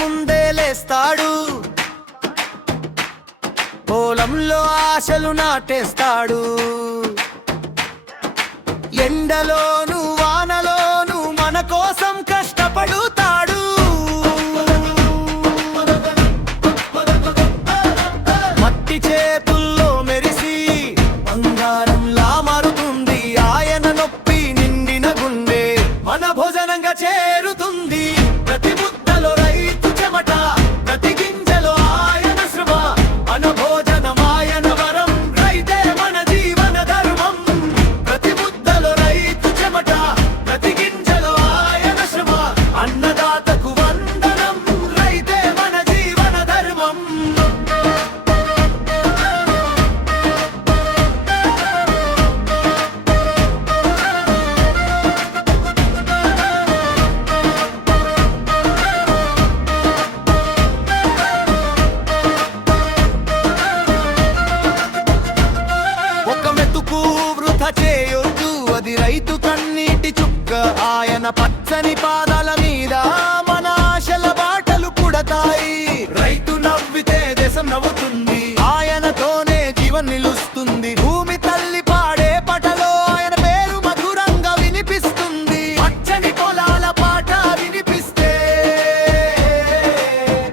ముందే లేస్తాడు, పొలంలో ఆశలు నాటేస్తాడు. ఎండలోను వానలోను మన కోసం కష్టపడుతాడు. మట్టి చేతుల్లో మెరిసి బంగారంలా మారుతుంది ఆయన నొప్పి నిండిన గుండె మన భోజనంగా చేరుతుంది. ప్రతి ముద్దలో రైతు చెమట, ప్రతి గింజలో ఆయన శ్రమ, మన భోజనం ఆయన వరం, రైతే మన జీవన ధర్మం. ప్రతి ముద్దలో రైతు చెమట, ప్రతి గింజలో ఆయన శ్రమ, అన్నదాతకు వందనం, రైతే మన జీవన ధర్మం. వృధా చేయొద్దు, అది రైతు కన్నీటి చుక్క. ఆయన పచ్చని పాదాల మీద మన ఆశల బాటలు పుడతాయి. రైతు నవ్వితే దేశం నవ్వుతుంది, ఆయనతోనే జీవం నిలుస్తుంది. భూమి తల్లి పాడే పటలో ఆయన పేరు మధురంగా వినిపిస్తుంది. పచ్చని పొలాల పాట వినిపిస్తే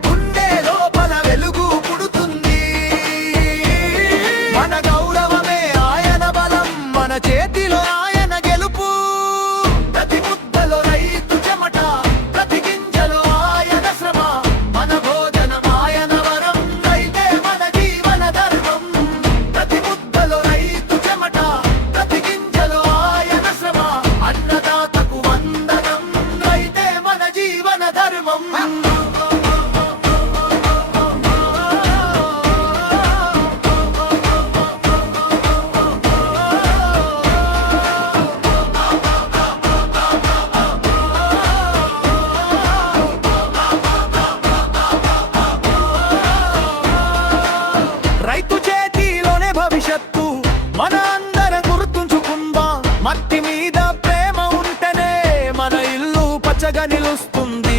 గుండె లోపల వెలుగు పుడుతుంది. మన గౌరవమే ఆయన బలం, మన చేతిలో ఆయన గెలుపు. ప్రతి ముద్దలో రైతు చెమట, ప్రతి గింజలో ఆయన శ్రమ, మన భోజనం ఆయన వరం, రైతే మన జీవన ధర్మం. ప్రతి ముద్దలో రైతు చెమట, ప్రతి గింజలో ఆయన శ్రమ, అన్నదాతకు వందనం, రైతే మన జీవన ధర్మం. రైతు చేతిలోనే భవిష్యత్తు, మన అందరం గుర్తుంచుకుందాం. మట్టి మీద ప్రేమ ఉంటేనే మన ఇల్లు పచ్చగా నిలుస్తుంది.